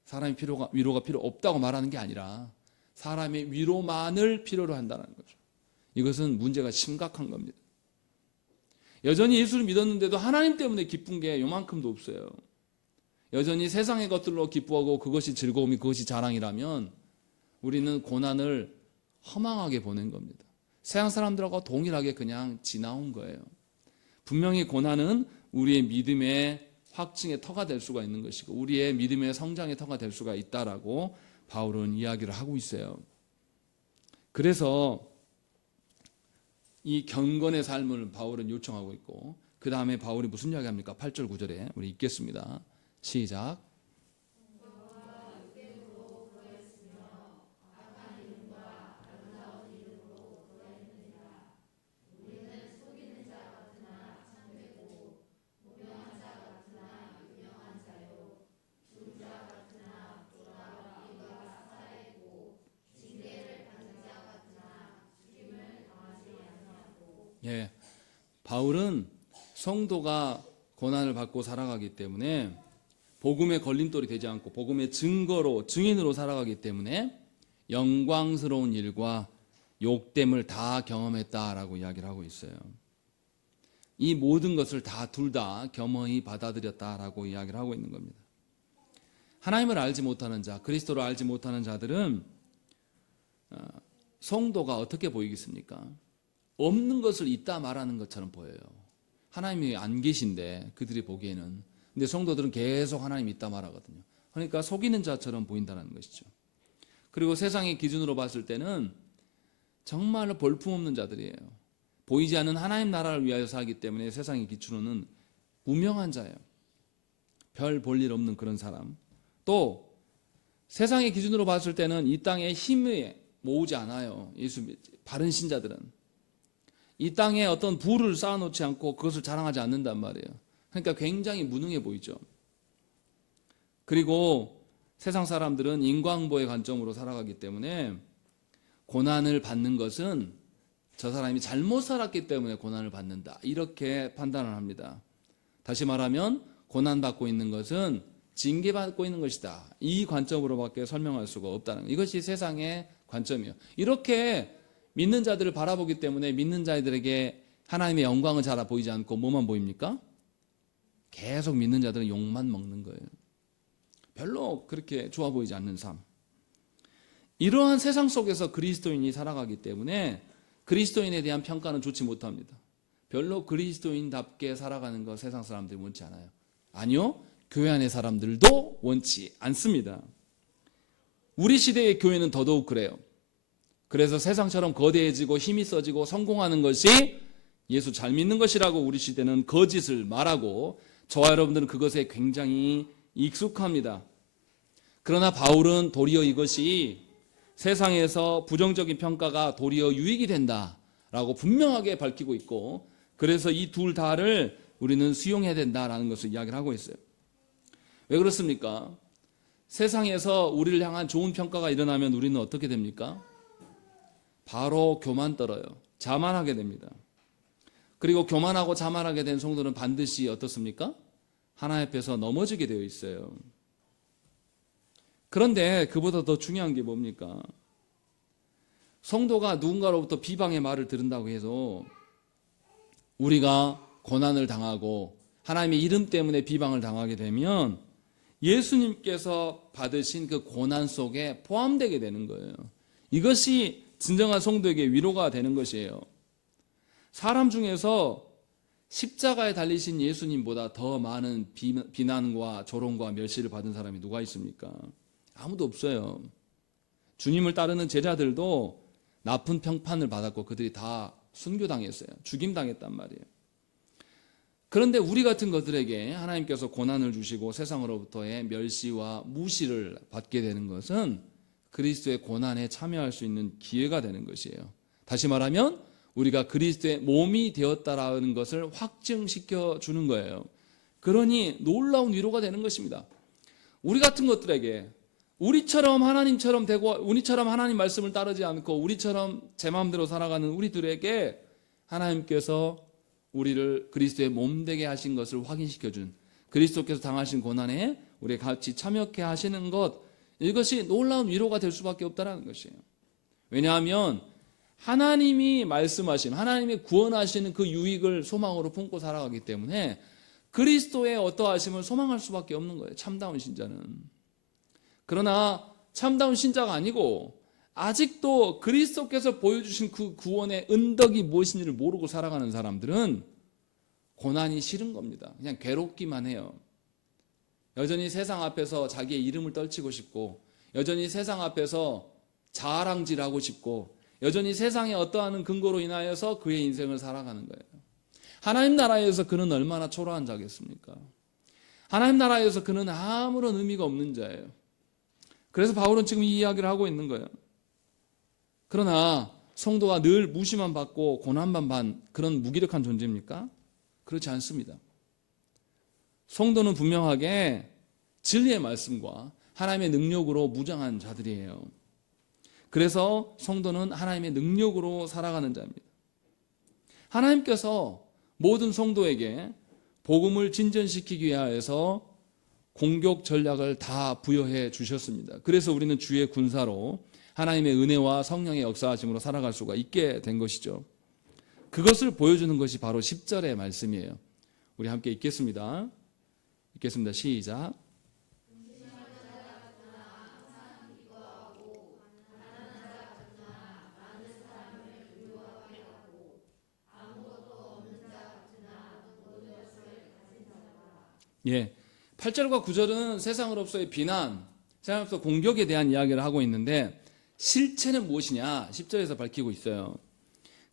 사람의 위로가 필요 없다고 말하는 게 아니라 사람의 위로만을 필요로 한다는 거죠. 이것은 문제가 심각한 겁니다. 여전히 예수를 믿었는데도 하나님 때문에 기쁜 게 요만큼도 없어요. 여전히 세상의 것들로 기뻐하고 그것이 즐거움이 그것이 자랑이라면 우리는 고난을 허망하게 보낸 겁니다. 세상 사람들하고 동일하게 그냥 지나온 거예요. 분명히 고난은 우리의 믿음의 확증의 터가 될 수가 있는 것이고 우리의 믿음의 성장의 터가 될 수가 있다라고 바울은 이야기를 하고 있어요. 그래서 이 경건의 삶을 바울은 요청하고 있고 그 다음에 바울이 무슨 이야기합니까? 8절 9절에 우리 읽겠습니다. 시작. 예, 바울은 성도가 고난을 받고 살아가기 때문에 복음의 걸림돌이 되지 않고 복음의 증거로 증인으로 살아가기 때문에 영광스러운 일과 욕됨을 다 경험했다라고 이야기를 하고 있어요. 이 모든 것을 둘 다 겸허히 받아들였다라고 이야기를 하고 있는 겁니다. 하나님을 알지 못하는 자, 그리스도를 알지 못하는 자들은 성도가 어떻게 보이겠습니까? 없는 것을 있다 말하는 것처럼 보여요. 하나님이 안 계신데 그들이 보기에는. 근데 성도들은 계속 하나님이 있다 말하거든요. 그러니까 속이는 자처럼 보인다는 것이죠. 그리고 세상의 기준으로 봤을 때는 정말로 볼품없는 자들이에요. 보이지 않는 하나님 나라를 위하여 살기 때문에 세상의 기준으로는 무명한 자예요. 별 볼 일 없는 그런 사람. 또 세상의 기준으로 봤을 때는 이 땅에 힘에 모으지 않아요. 예수 바른 신자들은. 이 땅에 어떤 부를 쌓아놓지 않고 그것을 자랑하지 않는단 말이에요. 그러니까 굉장히 무능해 보이죠. 그리고 세상 사람들은 인과응보의 관점으로 살아가기 때문에 고난을 받는 것은 저 사람이 잘못 살았기 때문에 고난을 받는다, 이렇게 판단을 합니다. 다시 말하면 고난받고 있는 것은 징계받고 있는 것이다, 이 관점으로밖에 설명할 수가 없다는 것. 이것이 세상의 관점이에요. 이렇게 믿는 자들을 바라보기 때문에 믿는 자들에게 하나님의 영광은 잘 보이지 않고 뭐만 보입니까? 계속 믿는 자들은 욕만 먹는 거예요. 별로 그렇게 좋아 보이지 않는 삶. 이러한 세상 속에서 그리스도인이 살아가기 때문에 그리스도인에 대한 평가는 좋지 못합니다. 별로 그리스도인답게 살아가는 거 세상 사람들이 원치 않아요. 아니요, 교회 안의 사람들도 원치 않습니다. 우리 시대의 교회는 더더욱 그래요. 그래서 세상처럼 거대해지고 힘이 써지고 성공하는 것이 예수 잘 믿는 것이라고 우리 시대는 거짓을 말하고 저와 여러분들은 그것에 굉장히 익숙합니다. 그러나 바울은 도리어 이것이 세상에서 부정적인 평가가 도리어 유익이 된다라고 분명하게 밝히고 있고, 그래서 이 둘 다를 우리는 수용해야 된다라는 것을 이야기를 하고 있어요. 왜 그렇습니까? 세상에서 우리를 향한 좋은 평가가 일어나면 우리는 어떻게 됩니까? 바로 교만 떨어요. 자만하게 됩니다. 그리고 교만하고 자만하게 된 성도는 반드시 어떻습니까? 하나님 앞에서 넘어지게 되어 있어요. 그런데 그보다 더 중요한 게 뭡니까? 성도가 누군가로부터 비방의 말을 들은다고 해서 우리가 고난을 당하고 하나님의 이름 때문에 비방을 당하게 되면 예수님께서 받으신 그 고난 속에 포함되게 되는 거예요. 이것이 진정한 성도에게 위로가 되는 것이에요. 사람 중에서 십자가에 달리신 예수님보다 더 많은 비난과 조롱과 멸시를 받은 사람이 누가 있습니까? 아무도 없어요. 주님을 따르는 제자들도 나쁜 평판을 받았고 그들이 다 순교당했어요. 죽임당했단 말이에요. 그런데 우리 같은 것들에게 하나님께서 고난을 주시고 세상으로부터의 멸시와 무시를 받게 되는 것은 그리스도의 고난에 참여할 수 있는 기회가 되는 것이에요. 다시 말하면 우리가 그리스도의 몸이 되었다라는 것을 확증시켜 주는 거예요. 그러니 놀라운 위로가 되는 것입니다. 우리 같은 것들에게 우리처럼 하나님처럼 되고 우리처럼 하나님 말씀을 따르지 않고 우리처럼 제 마음대로 살아가는 우리들에게 하나님께서 우리를 그리스도의 몸 되게 하신 것을 확인시켜준, 그리스도께서 당하신 고난에 우리가 같이 참여케 하시는 것, 이것이 놀라운 위로가 될 수밖에 없다는 것이에요. 왜냐하면 하나님이 말씀하신, 하나님이 구원하시는 그 유익을 소망으로 품고 살아가기 때문에 그리스도의 어떠하심을 소망할 수밖에 없는 거예요. 참다운 신자는. 그러나 참다운 신자가 아니고 아직도 그리스도께서 보여주신 그 구원의 은덕이 무엇인지를 모르고 살아가는 사람들은 고난이 싫은 겁니다. 그냥 괴롭기만 해요. 여전히 세상 앞에서 자기의 이름을 떨치고 싶고, 여전히 세상 앞에서 자랑질하고 싶고, 여전히 세상의 어떠한 근거로 인하여서 그의 인생을 살아가는 거예요. 하나님 나라에서 그는 얼마나 초라한 자겠습니까? 하나님 나라에서 그는 아무런 의미가 없는 자예요. 그래서 바울은 지금 이 이야기를 하고 있는 거예요. 그러나 성도가 늘 무시만 받고 고난만 받는 그런 무기력한 존재입니까? 그렇지 않습니다. 성도는 분명하게 진리의 말씀과 하나님의 능력으로 무장한 자들이에요. 그래서 성도는 하나님의 능력으로 살아가는 자입니다. 하나님께서 모든 성도에게 복음을 진전시키기 위하여서 공격 전략을 다 부여해 주셨습니다. 그래서 우리는 주의 군사로 하나님의 은혜와 성령의 역사하심으로 살아갈 수가 있게 된 것이죠. 그것을 보여주는 것이 바로 10절의 말씀이에요. 우리 함께 읽겠습니다. 읽겠습니다. 시작. 예, 8절과 9절은 세상으로서의 비난, 세상으로서 공격에 대한 이야기를 하고 있는데 실체는 무엇이냐 10절에서 밝히고 있어요.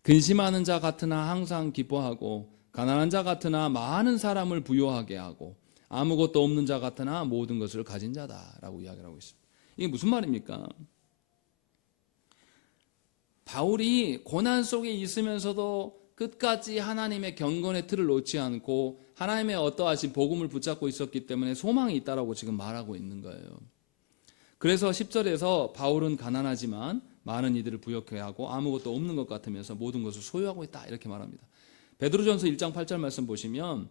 근심하는 자 같으나 항상 기뻐하고 가난한 자 같으나 많은 사람을 부요하게 하고 아무것도 없는 자 같으나 모든 것을 가진 자다라고 이야기를 하고 있습니다. 이게 무슨 말입니까? 바울이 고난 속에 있으면서도 끝까지 하나님의 경건의 틀을 놓지 않고 하나님의 어떠하신 복음을 붙잡고 있었기 때문에 소망이 있다라고 지금 말하고 있는 거예요. 그래서 10절에서 바울은 가난하지만 많은 이들을 부욕해 하고 아무것도 없는 것 같으면서 모든 것을 소유하고 있다 이렇게 말합니다. 베드로전서 1장 8절 말씀 보시면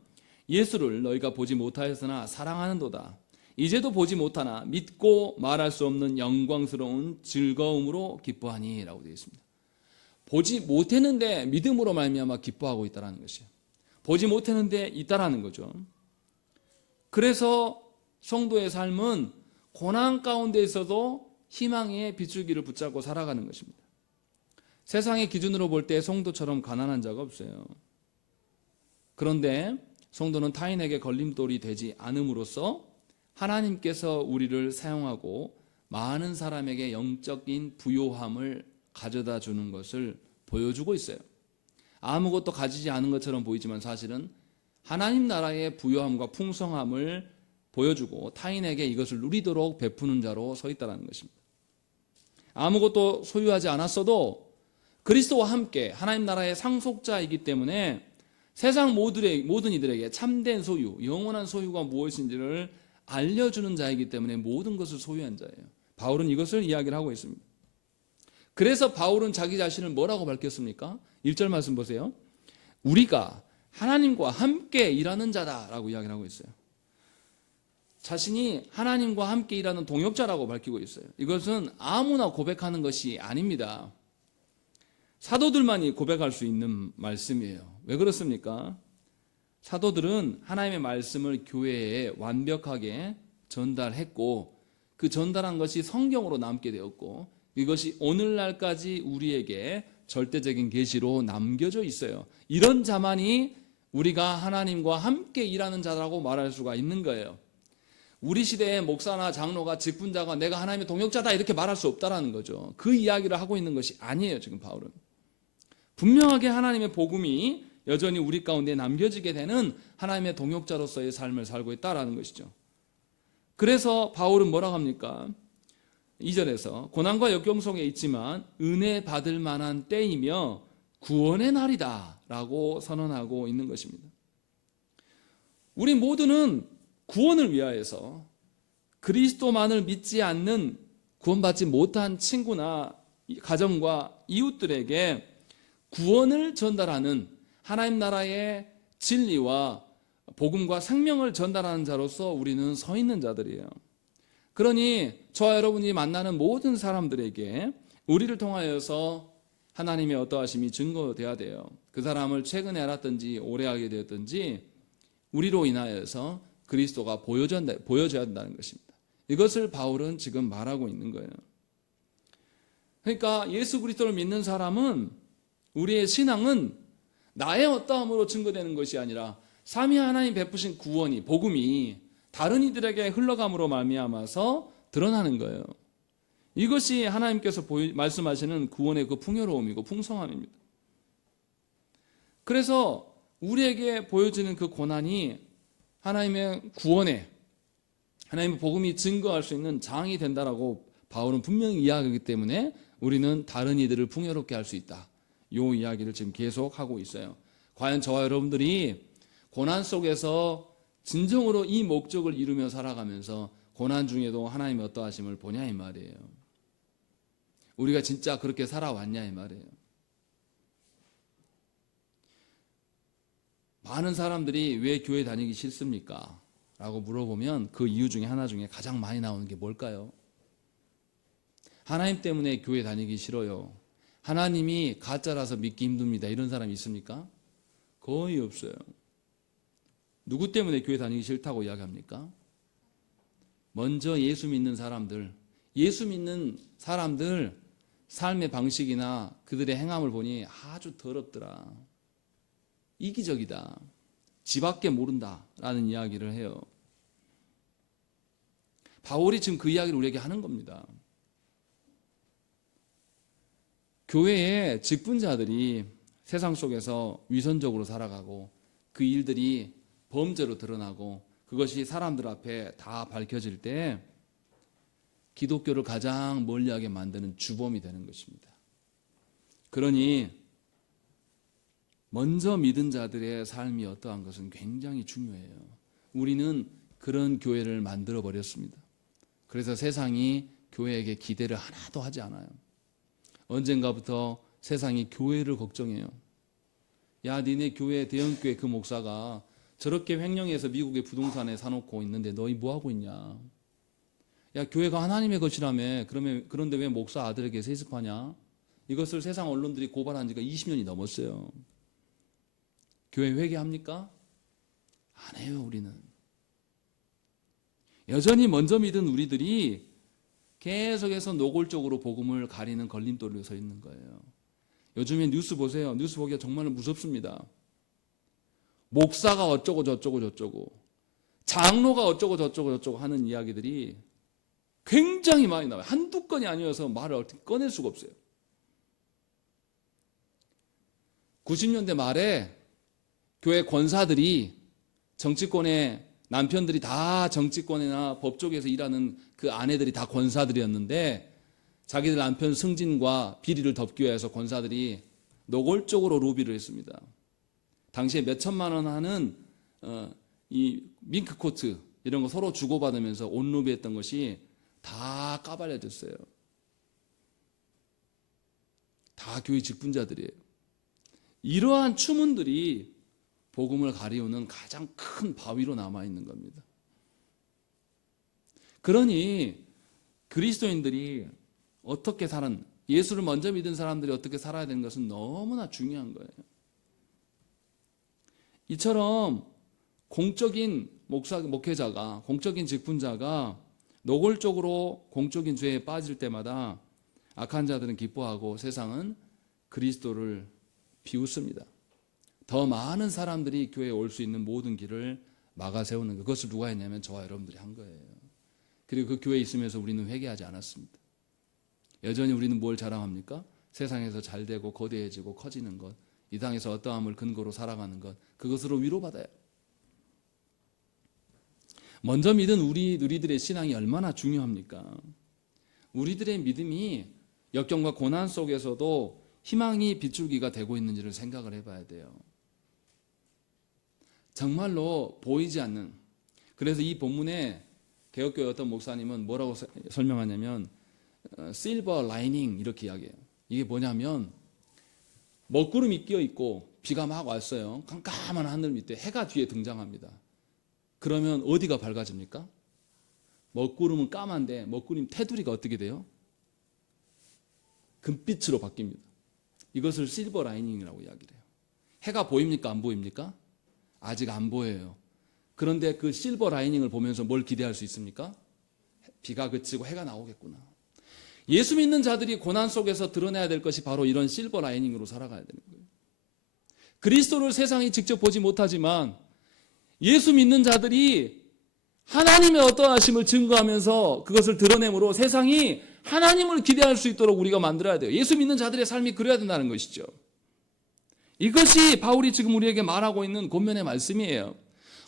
예수를 너희가 보지 못하였으나 사랑하는도다. 이제도 보지 못하나 믿고 말할 수 없는 영광스러운 즐거움으로 기뻐하니 라고 되어 있습니다. 보지 못했는데 믿음으로 말미암아 기뻐하고 있다는 것이에요. 보지 못했는데 있다라는 거죠. 그래서 성도의 삶은 고난 가운데 있어도 희망의 빗줄기를 붙잡고 살아가는 것입니다. 세상의 기준으로 볼 때 성도처럼 가난한 자가 없어요. 그런데 성도는 타인에게 걸림돌이 되지 않음으로써 하나님께서 우리를 사용하고 많은 사람에게 영적인 부요함을 가져다 주는 것을 보여주고 있어요. 아무것도 가지지 않은 것처럼 보이지만 사실은 하나님 나라의 부요함과 풍성함을 보여주고 타인에게 이것을 누리도록 베푸는 자로 서 있다는 것입니다. 아무것도 소유하지 않았어도 그리스도와 함께 하나님 나라의 상속자이기 때문에 세상 모든 이들에게 참된 소유, 영원한 소유가 무엇인지를 알려주는 자이기 때문에 모든 것을 소유한 자예요. 바울은 이것을 이야기를 하고 있습니다. 그래서 바울은 자기 자신을 뭐라고 밝혔습니까? 1절 말씀 보세요. 우리가 하나님과 함께 일하는 자다라고 이야기를 하고 있어요. 자신이 하나님과 함께 일하는 동역자라고 밝히고 있어요. 이것은 아무나 고백하는 것이 아닙니다. 사도들만이 고백할 수 있는 말씀이에요. 왜 그렇습니까? 사도들은 하나님의 말씀을 교회에 완벽하게 전달했고 그 전달한 것이 성경으로 남게 되었고 이것이 오늘날까지 우리에게 절대적인 계시로 남겨져 있어요. 이런 자만이 우리가 하나님과 함께 일하는 자라고 말할 수가 있는 거예요. 우리 시대의 목사나 장로가 직분자가 내가 하나님의 동역자다 이렇게 말할 수 없다라는 거죠. 그 이야기를 하고 있는 것이 아니에요. 지금 바울은 분명하게 하나님의 복음이 여전히 우리 가운데 남겨지게 되는 하나님의 동역자로서의 삶을 살고 있다라는 것이죠. 그래서 바울은 뭐라고 합니까? 2절에서 고난과 역경 속에 있지만 은혜 받을 만한 때이며 구원의 날이다 라고 선언하고 있는 것입니다. 우리 모두는 구원을 위하여서 그리스도만을 믿지 않는 구원받지 못한 친구나 가정과 이웃들에게 구원을 전달하는 하나님 나라의 진리와 복음과 생명을 전달하는 자로서 우리는 서 있는 자들이에요. 그러니 저와 여러분이 만나는 모든 사람들에게 우리를 통하여서 하나님의 어떠하심이 증거되어야 돼요. 그 사람을 최근에 알았든지 오래 알게 되었든지 우리로 인하여서 그리스도가 보여져야 한다는 것입니다. 이것을 바울은 지금 말하고 있는 거예요. 그러니까 예수 그리스도를 믿는 사람은 우리의 신앙은 나의 어떠함으로 증거되는 것이 아니라 삼위 하나님 베푸신 구원이 복음이 다른 이들에게 흘러감으로 말미암아서 드러나는 거예요. 이것이 하나님께서 말씀하시는 구원의 그 풍요로움이고 풍성함입니다. 그래서 우리에게 보여지는 그 고난이 하나님의 구원에 하나님의 복음이 증거할 수 있는 장이 된다라고 바울은 분명히 이야기하기 때문에 우리는 다른 이들을 풍요롭게 할 수 있다. 이 이야기를 지금 계속 하고 있어요. 과연 저와 여러분들이 고난 속에서 진정으로 이 목적을 이루며 살아가면서 고난 중에도 하나님의 어떠하심을 보냐 이 말이에요. 우리가 진짜 그렇게 살아왔냐 이 말이에요. 많은 사람들이 왜 교회 다니기 싫습니까? 라고 물어보면 그 이유 중에 하나 중에 가장 많이 나오는 게 뭘까요? 하나님 때문에 교회 다니기 싫어요. 하나님이 가짜라서 믿기 힘듭니다. 이런 사람이 있습니까? 거의 없어요. 누구 때문에 교회 다니기 싫다고 이야기합니까? 먼저 예수 믿는 사람들, 예수 믿는 사람들 삶의 방식이나 그들의 행함을 보니 아주 더럽더라. 이기적이다. 지밖에 모른다. 라는 이야기를 해요. 바울이 지금 그 이야기를 우리에게 하는 겁니다. 교회의 직분자들이 세상 속에서 위선적으로 살아가고 그 일들이 범죄로 드러나고 그것이 사람들 앞에 다 밝혀질 때 기독교를 가장 멀리하게 만드는 주범이 되는 것입니다. 그러니 먼저 믿은 자들의 삶이 어떠한 것은 굉장히 중요해요. 우리는 그런 교회를 만들어 버렸습니다. 그래서 세상이 교회에게 기대를 하나도 하지 않아요. 언젠가부터 세상이 교회를 걱정해요. 야, 니네 교회 대형교회 그 목사가 저렇게 횡령해서 미국의 부동산에 사놓고 있는데 너희 뭐하고 있냐? 야, 교회가 하나님의 것이라며. 그런데 왜 목사 아들에게 세습하냐? 이것을 세상 언론들이 고발한 지가 20년이 넘었어요. 교회 회개합니까? 안 해요, 우리는. 여전히 먼저 믿은 우리들이 계속해서 노골적으로 복음을 가리는 걸림돌로 서 있는 거예요. 요즘에 뉴스 보세요. 뉴스 보기가 정말 무섭습니다. 목사가 어쩌고 저쩌고 장로가 어쩌고 저쩌고 하는 이야기들이 굉장히 많이 나와요. 한두 건이 아니어서 말을 어떻게 꺼낼 수가 없어요. 90년대 말에 교회 권사들이 정치권의 남편들이 다 정치권이나 법 쪽에서 일하는 그 아내들이 다 권사들이었는데 자기들 남편 승진과 비리를 덮기 위해서 권사들이 노골적으로 로비를 했습니다. 당시에 몇 천만 원 하는 이 밍크 코트 이런 거 서로 주고받으면서 온 로비했던 것이 다 까발려졌어요. 다 교회 직분자들이에요. 이러한 추문들이 복음을 가리우는 가장 큰 바위로 남아있는 겁니다. 그러니 그리스도인들이 어떻게 예수를 먼저 믿은 사람들이 어떻게 살아야 되는 것은 너무나 중요한 거예요. 이처럼 공적인 목회자가, 공적인 직분자가 노골적으로 공적인 죄에 빠질 때마다 악한 자들은 기뻐하고 세상은 그리스도를 비웃습니다. 더 많은 사람들이 교회에 올 수 있는 모든 길을 막아세우는 것, 그것을 누가 했냐면 저와 여러분들이 한 거예요. 그리고 그 교회에 있으면서 우리는 회개하지 않았습니다. 여전히 우리는 뭘 자랑합니까? 세상에서 잘되고 거대해지고 커지는 것, 이 땅에서 어떠함을 근거로 살아가는 것, 그것으로 위로받아요. 먼저 믿은 우리들의 신앙이 얼마나 중요합니까? 우리들의 믿음이 역경과 고난 속에서도 희망이 빗줄기가 되고 있는지를 생각을 해봐야 돼요. 정말로 보이지 않는, 그래서 이 본문에 개혁교회 어떤 목사님은 뭐라고 설명하냐면 실버 라이닝 이렇게 이야기해요. 이게 뭐냐면 먹구름이 끼어있고 비가 막 왔어요. 깜깜한 하늘 밑에 해가 뒤에 등장합니다. 그러면 어디가 밝아집니까? 먹구름은 까만데 먹구름 테두리가 어떻게 돼요? 금빛으로 바뀝니다. 이것을 실버 라이닝이라고 이야기를 해요. 해가 보입니까? 안 보입니까? 아직 안 보여요. 그런데 그 실버 라이닝을 보면서 뭘 기대할 수 있습니까? 비가 그치고 해가 나오겠구나. 예수 믿는 자들이 고난 속에서 드러내야 될 것이 바로 이런 실버 라이닝으로 살아가야 되는 거예요. 그리스도를 세상이 직접 보지 못하지만 예수 믿는 자들이 하나님의 어떠하심을 증거하면서 그것을 드러내므로 세상이 하나님을 기대할 수 있도록 우리가 만들어야 돼요. 예수 믿는 자들의 삶이 그래야 된다는 것이죠. 이것이 바울이 지금 우리에게 말하고 있는 권면의 말씀이에요.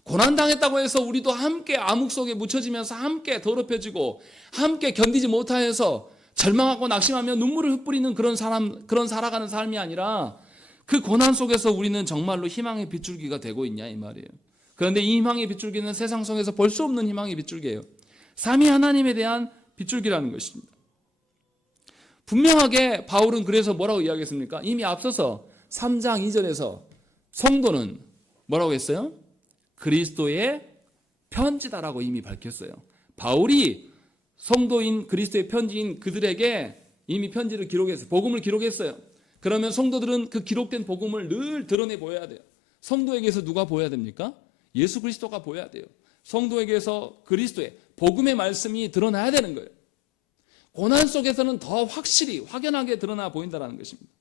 고난당했다고 해서 우리도 함께 암흑 속에 묻혀지면서 함께 더럽혀지고 함께 견디지 못하여서 절망하고 낙심하며 눈물을 흩뿌리는 그런 살아가는 삶이 아니라 그 고난 속에서 우리는 정말로 희망의 빗줄기가 되고 있냐 이 말이에요. 그런데 이 희망의 빗줄기는 세상 속에서 볼 수 없는 희망의 빗줄기예요. 삼위 하나님에 대한 빗줄기라는 것입니다. 분명하게 바울은 그래서 뭐라고 이야기했습니까? 이미 앞서서 3장 2절에서 성도는 뭐라고 했어요? 그리스도의 편지다라고 이미 밝혔어요. 바울이 성도인 그리스도의 편지인 그들에게 이미 편지를 기록했어요. 복음을 기록했어요. 그러면 성도들은 그 기록된 복음을 늘 드러내 보여야 돼요. 성도에게서 누가 보여야 됩니까? 예수 그리스도가 보여야 돼요. 성도에게서 그리스도의 복음의 말씀이 드러나야 되는 거예요. 고난 속에서는 더 확실히 확연하게 드러나 보인다는 것입니다.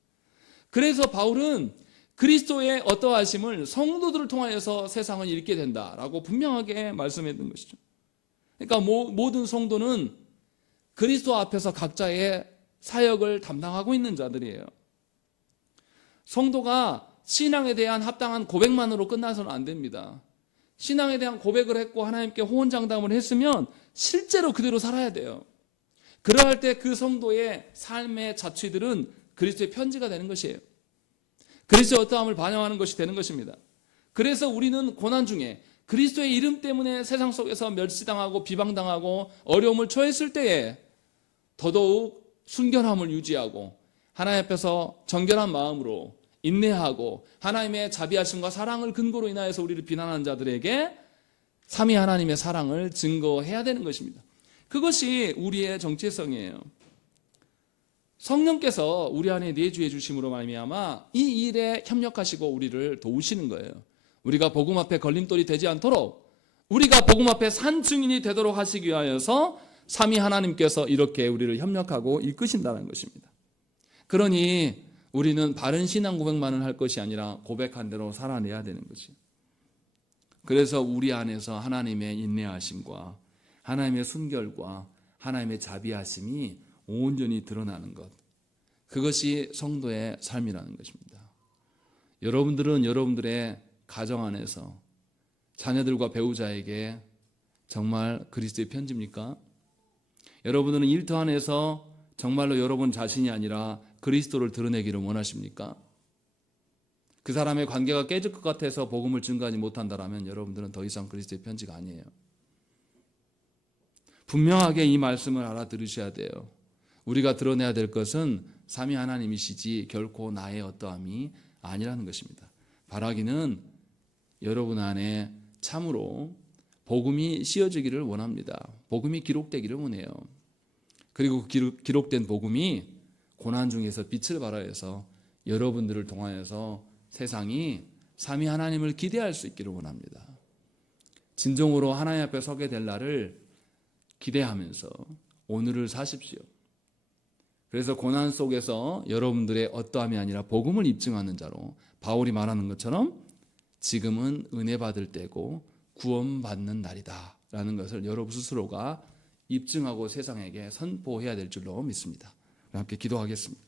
그래서 바울은 그리스도의 어떠하심을 성도들을 통하여서 세상을 읽게 된다라고 분명하게 말씀했던 것이죠. 그러니까 모든 성도는 그리스도 앞에서 각자의 사역을 담당하고 있는 자들이에요. 성도가 신앙에 대한 합당한 고백만으로 끝나서는 안 됩니다. 신앙에 대한 고백을 했고 하나님께 호언장담을 했으면 실제로 그대로 살아야 돼요. 그러할 때 그 성도의 삶의 자취들은 그리스도의 편지가 되는 것이에요. 그리스도의 어떠함을 반영하는 것이 되는 것입니다. 그래서 우리는 고난 중에 그리스도의 이름 때문에 세상 속에서 멸시당하고 비방당하고 어려움을 처했을 때에 더더욱 순결함을 유지하고 하나님 앞에서 정결한 마음으로 인내하고 하나님의 자비하심과 사랑을 근거로 인하여서 우리를 비난하는 자들에게 삼위 하나님의 사랑을 증거해야 되는 것입니다. 그것이 우리의 정체성이에요. 성령께서 우리 안에 내주해 주심으로 말미암아 이 일에 협력하시고 우리를 도우시는 거예요. 우리가 복음 앞에 걸림돌이 되지 않도록, 우리가 복음 앞에 산 증인이 되도록 하시기 위하여서 삼위 하나님께서 이렇게 우리를 협력하고 이끄신다는 것입니다. 그러니 우리는 바른 신앙 고백만을 할 것이 아니라 고백한 대로 살아내야 되는 거지. 그래서 우리 안에서 하나님의 인내하심과 하나님의 순결과 하나님의 자비하심이 온전히 드러나는 것, 그것이 성도의 삶이라는 것입니다. 여러분들은 여러분들의 가정 안에서 자녀들과 배우자에게 정말 그리스도의 편지입니까? 여러분들은 일터 안에서 정말로 여러분 자신이 아니라 그리스도를 드러내기를 원하십니까? 그 사람의 관계가 깨질 것 같아서 복음을 증거하지 못한다면 여러분들은 더 이상 그리스도의 편지가 아니에요. 분명하게 이 말씀을 알아들으셔야 돼요. 우리가 드러내야 될 것은 삼위 하나님이시지 결코 나의 어떠함이 아니라는 것입니다. 바라기는 여러분 안에 참으로 복음이 씌어지기를 원합니다. 복음이 기록되기를 원해요. 그리고 기록된 복음이 고난 중에서 빛을 발하여서 여러분들을 통하여서 세상이 삼위 하나님을 기대할 수 있기를 원합니다. 진정으로 하나님 앞에 서게 될 날을 기대하면서 오늘을 사십시오. 그래서 고난 속에서 여러분들의 어떠함이 아니라 복음을 입증하는 자로 바울이 말하는 것처럼 지금은 은혜 받을 때고 구원받는 날이다 라는 것을 여러분 스스로가 입증하고 세상에게 선포해야 될 줄로 믿습니다. 함께 기도하겠습니다.